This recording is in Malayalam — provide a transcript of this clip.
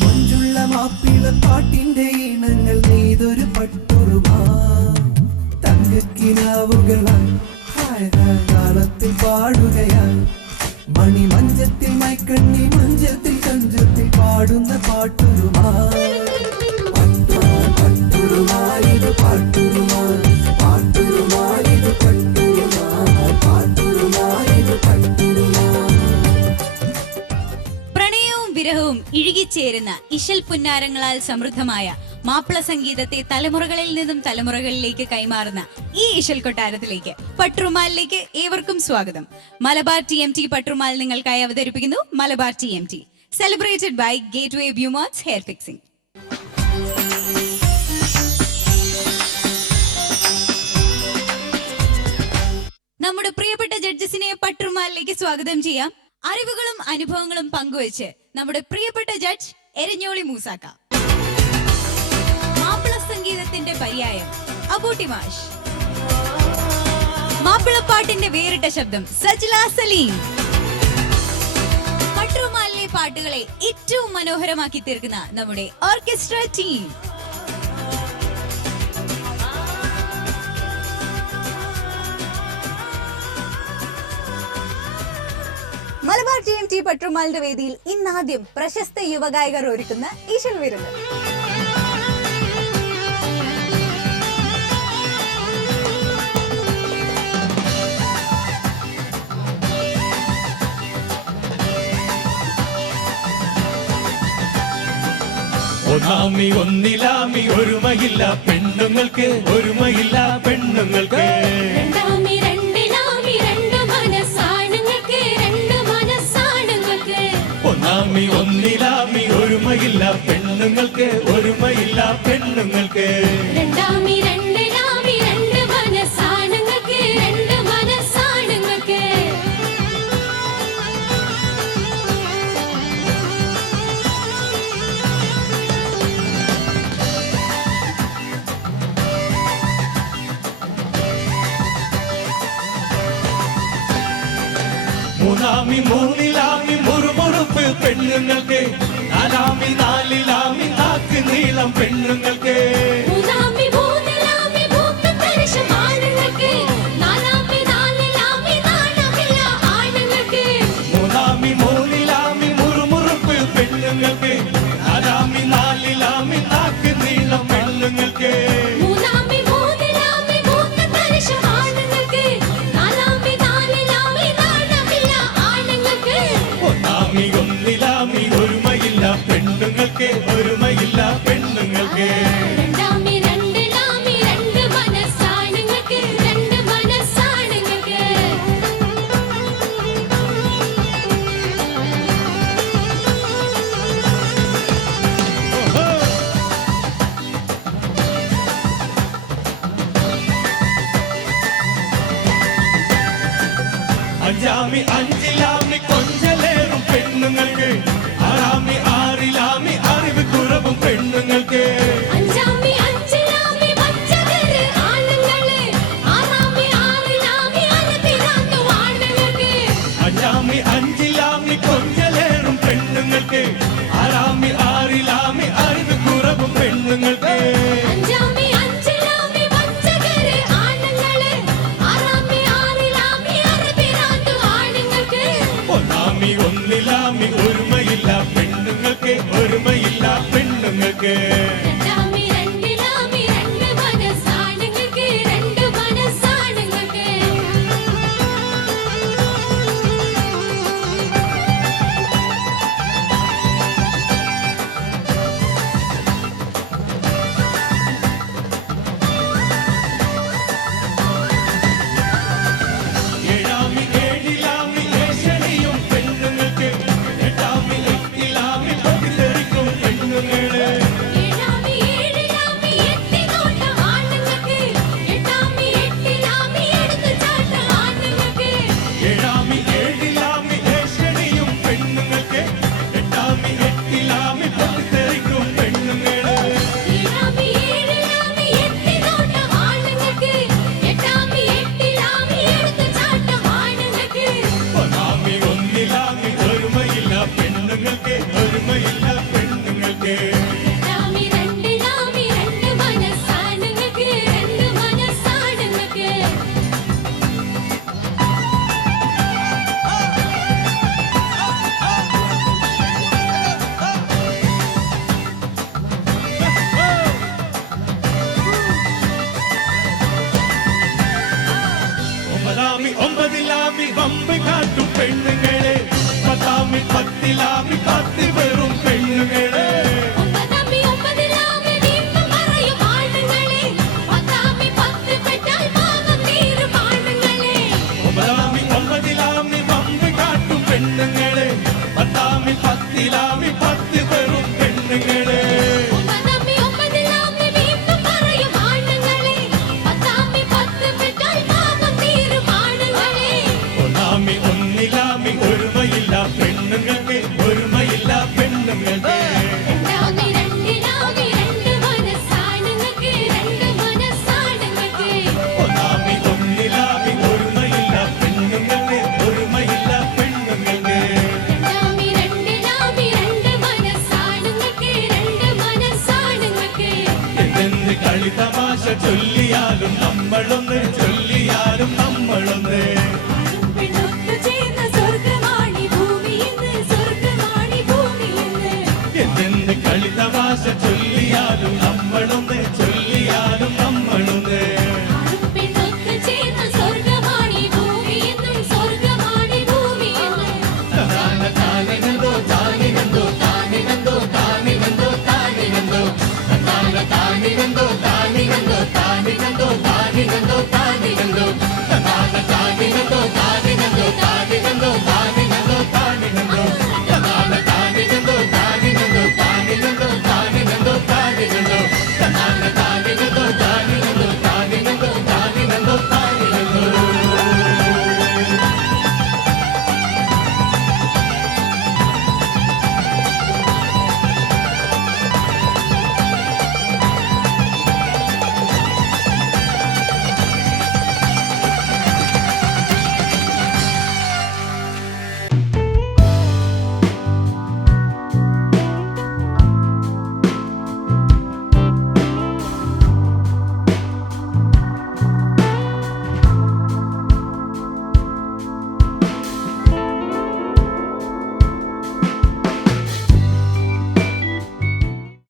മഞ്ചുള്ള മാപ്പിളപ്പാട്ടിന്റെ ഈണങ്ങൾ നെയ്തൊരു പട്ടുറുമാ തങ്കക്കിനാവുകളായി കാലത്തിൽ പാടുകയാൽ മണിമഞ്ചത്തിൽ മൈക്കണ്ണി മഞ്ചത്തിൽ കഞ്ചത്തിൽ പാടുന്ന പാട്ടുറുമാ പട്ടുറുമാലിത് പാട്ടുറുമാ പാട്ടുറുമാലിത് പട്ടുറുമാ പാട്ടുറുമാലിത് പട്ടുറുമാ. വിരഹവും ഇഴുകിച്ചേരുന്ന ഇശൽ പുന്നാരങ്ങളാൽ സമൃദ്ധമായ മാപ്പിള സംഗീതത്തെ തലമുറകളിൽ നിന്നും തലമുറകളിലേക്ക് കൈമാറുന്ന ഈ ഇശൽ കൊട്ടാരത്തിലേക്ക് പട്ടുറുമാലിലേക്ക് ഏവർക്കും സ്വാഗതം. മലബാർ TMT പട്ടുറുമാൽ നിങ്ങൾക്കായി അവതരിപ്പിക്കുന്നു Malabar TMT, celebrated by Gateway Beaumonts hair fixing. നമ്മുടെ പ്രിയപ്പെട്ട ജഡ്ജസിനെ പട്ടുറുമാലിലേക്ക് സ്വാഗതം ചെയ്യാം. അറിവുകളും അനുഭവങ്ങളും പങ്കുവെച്ച് നമ്മുടെ പ്രിയപ്പെട്ട ജഡ്ജ് എരഞ്ഞോളി മൂസാക്ക. മാപ്പിള സംഗീതത്തിന്റെ പര്യായം അബൂട്ടി മാഷ്. മാപ്പിളപ്പാട്ടിന്റെ വേറിട്ട ശബ്ദം സജ്ല സലീം. പട്ടുറുമാലിലെ പാട്ടുകളെ ഏറ്റവും മനോഹരമാക്കി തീർക്കുന്ന നമ്മുടെ ഓർക്കസ്ട്ര ടീം. മലബാർ TMT പട്ടുറുമാലിന്റെ വേദിയിൽ ഇന്നാദ്യം പ്രശസ്ത യുവഗായകർ ഒരുക്കുന്ന ഈശൽ വിരുന്ന്. ഒന്നാമി ഒന്നിലാമി ഒരുമയില്ല പെണ്ണുങ്ങൾക്ക്, ഒരുമയില്ല പെണ്ണുങ്ങൾക്ക്. ഒന്നാമി ഒന്നിലാമി ഒരുമയില്ല പെണ്ണുങ്ങൾക്ക്, ഒരുമയില്ല പെണ്ണുങ്ങൾക്ക്. രണ്ടാമി രണ്ടിലാമി രണ്ട് മനസ്സാണുങ്ങൾക്ക്, രണ്ട് മനസ്സാണുങ്ങൾക്ക്. മൂന്നാമി മൂന്നിലാമി മുറുമുറുപ്പ് പെണ്ണുങ്ങൾക്ക്, നാലാമി നാലിലാമി നാക്ക് നീളം പെണ്ണുങ്ങൾക്ക്. മൂന്നാമി മൂന്നിലാമി മൂക്കത്തരിശം ആണുങ്ങൾക്ക്, നാലാമി നാലിലാമി നാണമില്ല ആണുങ്ങൾക്ക്. മൂന്നാമി മൂന്നിലാമി മുറുമുറുപ്പ് പെണ്ണുങ്ങൾക്ക്, നാലാമി നാലിലാമി നാക്ക് നീളം പെണ്ണുങ്ങൾക്ക്. മൂന്നാമി മൂന്നിലാമി മൂക്കത്തരിശം ആണുങ്ങൾക്ക്, നാലാമി നാലിലാമി നാണമില്ല ആണുങ്ങൾക്ക്. ഒന്നാമി ഒന്നിലാമി ഒരുമയില്ല പെണ്ണുങ്ങൾക്ക്, ഒരുമയില്ല പെണ്ണുങ്ങൾക്ക്. രണ്ടാമി രണ്ടിലാമി രണ്ട് മനസ്സാണുങ്ങൾക്ക്, രണ്ട് മനസ്സാണുങ്ങൾക്ക്. അഞ്ചാമി അഞ്ചിലാമി കൊഞ്ചലേറും പെണ്ണുങ്ങൾക്ക്, ആറാമി ആറിലാമി അറിവ് കുറവും പെണ്ണുങ്ങൾക്ക്. അഞ്ചാമി അഞ്ചിലാമി പച്ചക്കറി ആണുങ്ങള്, ആറാമി ആറിലാമി അരപ്പിറാന്നു ആണുങ്ങൾക്ക്. അഞ്ചാമി അഞ്ചിലാമി കൊഞ്ചലേറും പെണ്ണുങ്ങൾക്ക്, ആറാമി ആറിലാമി അറിവ് കുറവും പെണ്ണുങ്ങൾക്ക്. അഞ്ചാമി അഞ്ചിലാമി പച്ചക്കറി ആണുങ്ങള്, ആറാമി ആറിലാമി അരപ്പിറാന്നു ആണുങ്ങൾക്ക്. ഒന്നാമി ഒന്നിലാമി ഒരുമയില്ല പെണ്ണുങ്ങൾക്ക്, ഒരുമയില്ല പെണ്ണുങ്ങൾക്ക്. രണ്ടാമി വമ്പ് കാട്ടും പെണ്ണുങ്ങളെ പത്താമി പത്തിലാമി പത്ത്